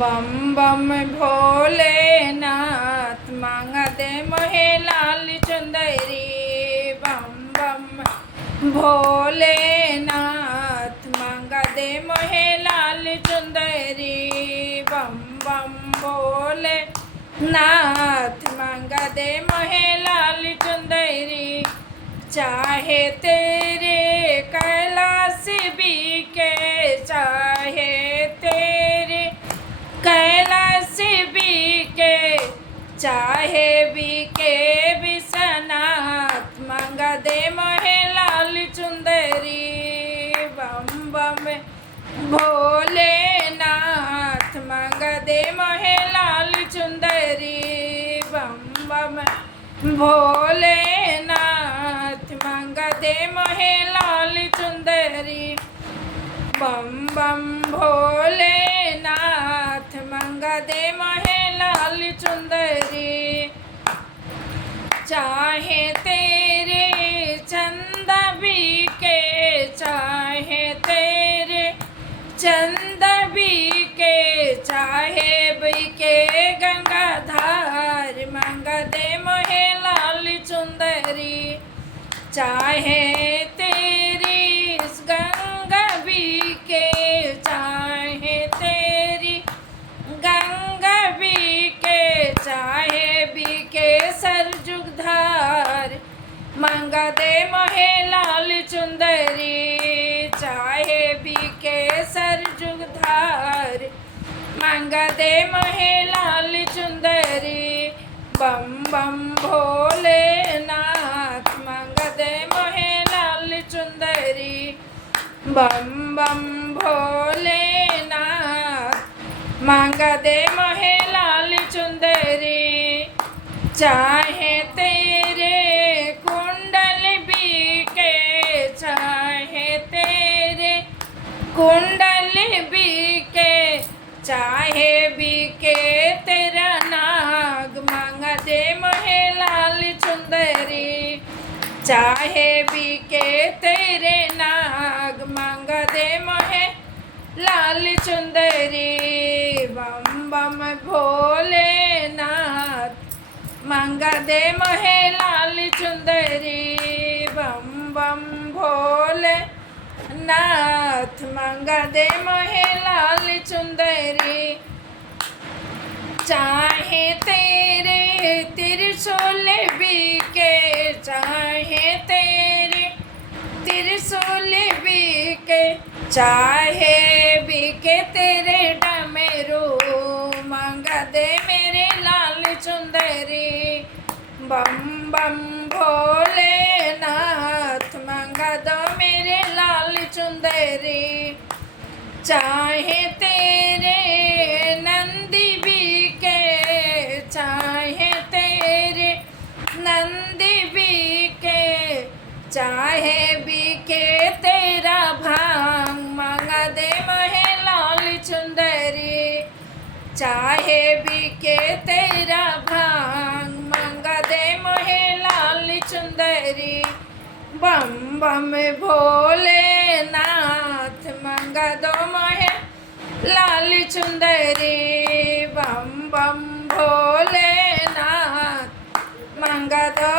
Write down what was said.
बम बम भोलेनाथ मांगा दे मोहे लाल चुंदरी। बम बम भोलेनाथ मांगा दे मोहे लाल चुंदरी। बम बम भोलेनाथ मांगा दे मोहे लाल चुंदरी। चाहे तेरे कैलाश बिके, चाहे तेरे कैलाश बिके, चाहे बिके विश्वनाथ मांगा दे मोहे लाल चुंदरी। बम बम भोलेनाथ मांगा दे मोहे लाल चुंदरी। बम बम भोलेनाथ मांगा दे मोहे लाल चुंदरी। बम बम भोलेनाथ मांगा दे मोहे लाल चुंदरी। चाहे तेरे चंदा बिके, चाहे तेरे चंदा बिके, चाहे बिके गंगाधार मांगा दे मोहे लाल चुंदरी। चाहे तेरी गंगा बिके, चाहे तेरी गंगा बिके, चाहे बिके सरजुगधार मांगा दे मोहे लाल चुंदरी। चाहे बिके सरजुगधार मांगा दे मोहे लाल चुंदरी। बम बम भोलेनाथ मांगा दे मोहे लाल चुंदरी। बम बम भोलेनाथ मांगा दे मोहे लाल चुंदरी। चाहे तेरे कुंडल बिके, चाहे तेरे कुंडल बिके, चाहे बिके तेरा नाग मांगा दे मोहे लाल चुंदरी। चाहे बिके तेरे नाग मांगा दे मोहे लाल चुंदरी। बम बम भोलेनाथ मांगा दे मोहे लाल चुंदरी। बम बम भोलेनाथ मांगा दे मोहे लाल चुंदरी। चाहे तेरे त्रिशूल बिके, चाहे तेरे त्रिशूल बिके, चाहे बिके तेरे डमरू मांगा दे मेरे लाल चुंदरी। बम बम भोलेनाथ मांगा दो मेरे लाल चुंदरी। चाहे तेरे नंदी बिके, चाहे तेरे नंदी बिके, चाहे बिके तेरा भांग मांगा दे मोहे लाल चुंदरी। चाहे बिके तेरा भांग मांगा दे मोहे लाल चुंदरी। बम बम भोलेनाथ मांगा दो मोहे लाल चुंदरी। बम बम भोलेनाथ मांगा दो